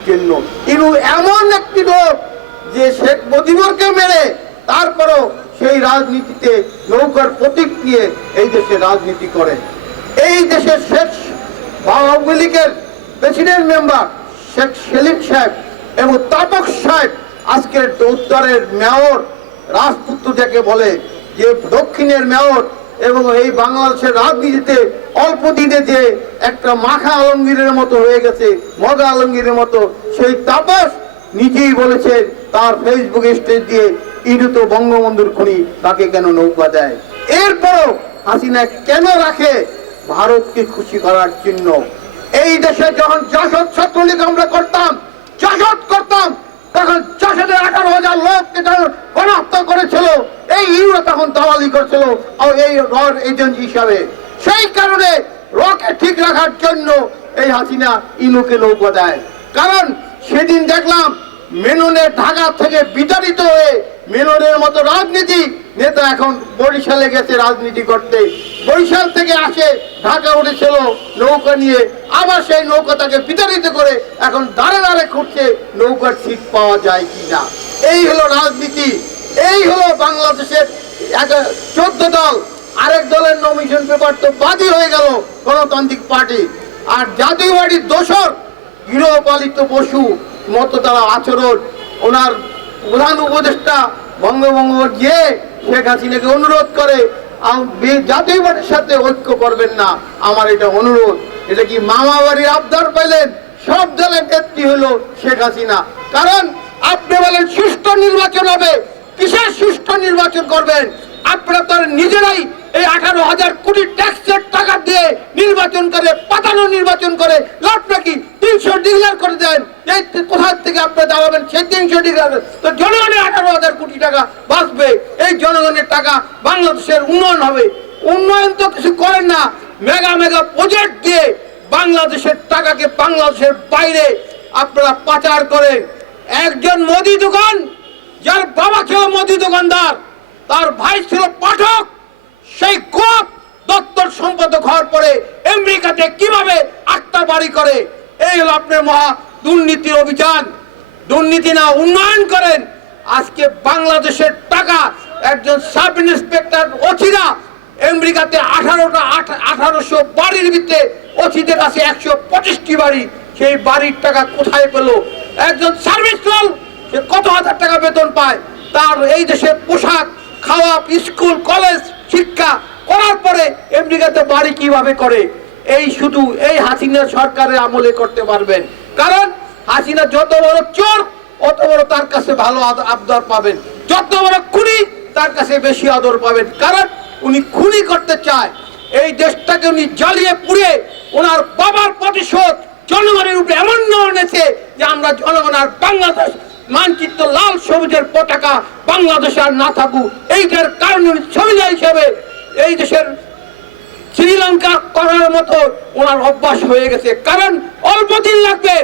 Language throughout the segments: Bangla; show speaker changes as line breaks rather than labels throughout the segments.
জন্য কিন্তু এমন একটি লোক যে শেখ মুজিবুরকে মেরে তারপরও সেই রাজনীতিতে নৌকার প্রতীক নিয়ে এই দেশে রাজনীতি করে। এই দেশের শেখ আওয়ামী লীগের প্রেসিডেন্ট মেম্বার শেখ সেলিম সাহেব এবং তাপক সাহেব আজকের উত্তরের মেয়র রাজপুত্র যাকে বলে যে দক্ষিণের মেয়র এবং এই বাংলাদেশের রাজনীতিতে অল্প দিনে যে একটা মাখা আলমগীরের মতো হয়ে গেছে, মগা আলমগীরের মতো। সেই তাপস নিজেই বলেছেন তার ফেসবুক স্টেজ দিয়ে ইনু তো বঙ্গবন্ধুর খুনি তাকে কেন নৌকা দেয়? এরপরও হাসিনা কেন রাখে? ভারতকে খুশি করার চিহ্ন এই দেশে যখন জাসদ ছাত্রলীগ আমরা করতাম, জাসদ করতাম, তখন চাষের আঠারো হাজার লোককে গণহত্যা করেছিল, এই ইউরো তখন দালালি করছিল এই এজেন্ট হিসাবে। সেই কারণে রকে ঠিক রাখার জন্য এই হাসিনা ইনুকে নৌকা দেয়। কারণ সেদিন দেখলাম মেননের ঢাকা থেকে বিতাড়িত হয়ে মেননের মতো রাজনীতি নেতা এখন বরিশালে গেছে রাজনীতি করতে। বরিশাল থেকে আসে, ঢাকা উঠেছিল নৌকা নিয়ে। আবার সেই নৌকা তাকে বিতাড়িত করে এখন দাঁড়ে দাঁড়ে ঘুরছে নৌকার সিট পাওয়া যায় কিনা। এই হলো রাজনীতি। এই হলো বাংলাদেশের এক চোদ্দ দল। আরেক দলের নমিশন পেপার তো বাদই হয়ে গেল। গণতান্ত্রিক পার্টি আর জাতীয় পার্টির দোসর গৃহপালিত পশু মতো তারা আচরণ। ওনার প্রধান উপদেষ্টা বঙ্গবঙ্গ গিয়ে শেখ হাসিনাকে অনুরোধ করে জাতীয় পার্টির সাথে ঐক্য করবেন না। আমার এটা অনুরোধ। এটা কি মামা বাড়ির আবদার পেলেন সব দলের নেত্রী হলো শেখ হাসিনা। কারণ আপনি বলেন সুষ্ঠু নির্বাচন হবে। কিসের সুষ্ঠু নির্বাচন করবেন? আপনারা তো আর নিজেরাই এই আঠারো হাজার কোটি ট্যাক্সের টাকা দিয়ে নির্বাচন করে, পাতানো নির্বাচন করে, লাভ নাকি তিনশো ডিগ্লার করে দেন। এই কোথার থেকে আপনি দাঁড়াবেন সেই তিনশো ডিগ্লার তো জনগণের আঠারো হাজার কোটি টাকা বাঁচবে। এই জনগণের টাকা বাংলাদেশের উন্নয়ন হবে। উন্নয়ন তো কিছু করেন না। মেগা মেগা প্রজেক্ট দিয়ে বাংলাদেশের টাকাকে বাংলাদেশের বাইরে আপনারা পাচার করেন। একজন মোদি দোকান, যার বাবা ছিল মোদি দোকানদার। তার ভাই ছিল পাঠক। সেই গোপ দত্তর সম্পাদক হওয়ার পরে আমেরিকাতে কীভাবে আটটা বাড়ি করে? এই হলো আপনার মহা দুর্নীতির অভিযান। দুর্নীতি না উন্নয়ন করেন। আজকে বাংলাদেশের টাকা একজন সাব ইন্সপেক্টর অচিরা আমেরিকাতে আঠারোটা আঠারোশো বাড়ির ভিতরে অচিদের কাছে একশো পঁচিশটি বাড়ি। সেই বাড়ির টাকা কোথায় পেল? একজন সার্ভিস সে কত হাজার টাকা বেতন পায়? তার এই দেশে পোশাক খাওয়া, স্কুল, কলেজ, শিক্ষা করার পরে আমেরিকাতে বাড়ি কীভাবে করে? এই শুধু এই হাসিনা সরকারের আমলে করতে পারবেন। কারণ হাসিনা যত বড় চোর, অত বড় তার কাছে ভালো আবদার পাবেন। যত বড় খুনি, তার কাছে বেশি আদর পাবেন। কারণ উনি খুনি করতে চায়। এই দেশটাকে উনি জ্বালিয়ে পুড়িয়ে ওনার বাবার প্রতিশোধ জনগণের উপরে এমন এনেছে যে আমরা জনগণ আর বাংলাদেশ মানচিত্র সবুজের পতাকা বাংলাদেশে আর না থাকুক। এইটার কারণে ছবিজা হিসেবে এই দেশের শ্রীলঙ্কা করার মতো ওনার অভ্যাস হয়ে গেছে। কারণ অল্প দিন লাগবে,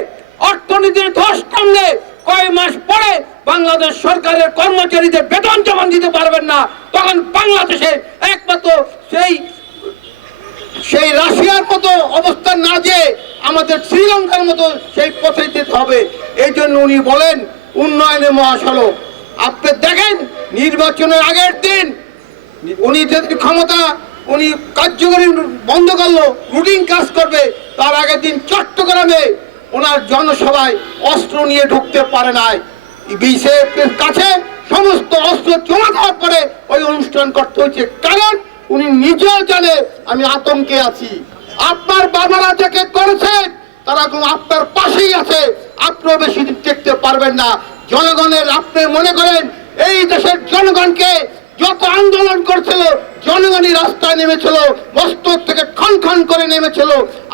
অর্থনীতির ধস কমলে কয়েক মাস পরে বাংলাদেশ সরকারের কর্মচারীদের বেতন জমা দিতে পারবেন না, তখন বাংলাদেশে একমাত্র সেই সেই রাশিয়ার মতো অবস্থা না যে আমাদের শ্রীলঙ্কার মতো সেই পথে যেতে হবে। এই জন্য উনি বলেন উন্নয়নের মহাসড়ক। আপনি দেখেন, নির্বাচনের আগের দিন উনি যদি ক্ষমতা, উনি কার্যকরী বন্ধ করল, রুটিন কাজ করবে, তার আগের দিন চট্টগ্রামে ওনার জনসভায় অস্ত্র নিয়ে ঢুকতে পারে নাই। বিসিএফের কাছে সমস্ত অস্ত্র জমা দেওয়ার পরে ওই অনুষ্ঠান করতে হয়েছে। কারণ উনি নিজেও জানে আমি আতঙ্কে আছি। আপনার বাবারা যাকে করেছেন তারা আপনার পাশেই আছে। আপনিও বেশি টেকতে পারবেন না। জনগণের আপনি মনে করেন, এই দেশের জনগণকে যত আন্দোলন করছিল, জনগণই রাস্তায় নেমেছিল, মস্তক থেকে খন খন করে নেমেছিল।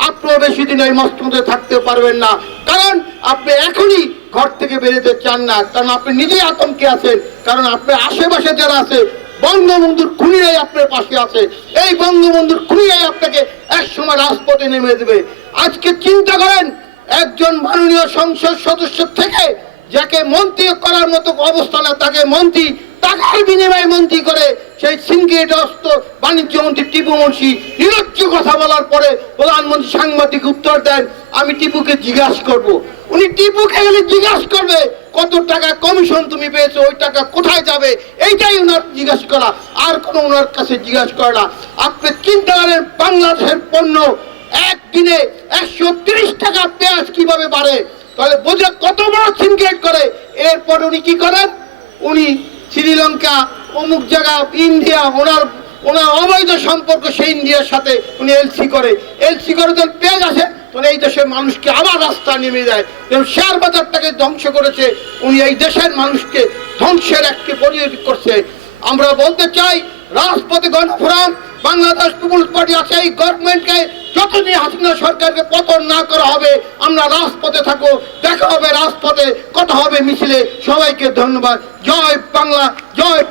আপনিও বেশি দিন এই মস্তকে থাকতে পারবেন না। কারণ আপনি এখনই ঘর থেকে বেরোতে চান না। কারণ আপনি নিজেই আতঙ্কে আছেন। কারণ আপনার আশেপাশে যারা আছে, বঙ্গবন্ধুর খুনিরাই আপনার পাশে আছে। এই বঙ্গবন্ধুর খুনিরাই আপনাকে একসময় রাজপথে নেমে দেবে। আজকে চিন্তা করেন একজন মাননীয় সংসদ সদস্য থেকে যাকে মন্ত্রী করার মতো অবস্থা না তাকে মন্ত্রী টাকার বিনিময়ে মন্ত্রী করে সেই সিন্ডিকেট অস্ত্র বাণিজ্য মন্ত্রী টিপু মুন্সি নিরজ্জ কথা বলার পরে প্রধানমন্ত্রী সাংবাদিক উত্তর দেন, আমি টিপুকে জিজ্ঞাসা করব।
উনি টিপুকে গেলে জিজ্ঞাসা করবে, কত টাকা কমিশন তুমি পেয়েছ? ওই টাকা কোথায় যাবে? এইটাই ওনার জিজ্ঞাসা করা। আর কোনো ওনার কাছে জিজ্ঞাসা করে না। আপনি চিন্তা করেন, বাংলাদেশের পণ্য একদিনে একশো তিরিশ টাকা পেঁয়াজ কীভাবে বাড়ে? তাহলে বোঝা কত বড় সিনক্রেট করে। এরপর উনি কি করেন? উনি শ্রীলঙ্কা, অমুক জায়গা, ইন্ডিয়া, ওনার ওনার অবৈধ সম্পর্ক সেই ইন্ডিয়ার সাথে উনি এলসি করে। এলসি করে যখন পেয়ে গেছে তখন এই দেশের মানুষকে আবার রাস্তা নেমে যায়। যেমন শেয়ার বাজারটাকে ধ্বংস করেছে, উনি এই দেশের মানুষকে ধ্বংসের একটি পরিণতি করছে। আমরা বলতে চাই, রাজপথে গণফোরাম, বাংলাদেশ পিপুলস পার্টি আছে, এই গভর্নমেন্টকে যতদিন হাসিনা সরকারকে পতন না করা হবে, আমরা রাজপথে থাকো দেখা হবে রাজপথে, কথা হবে মিছিলে। সবাইকে ধন্যবাদ। জয় বাংলা, জয়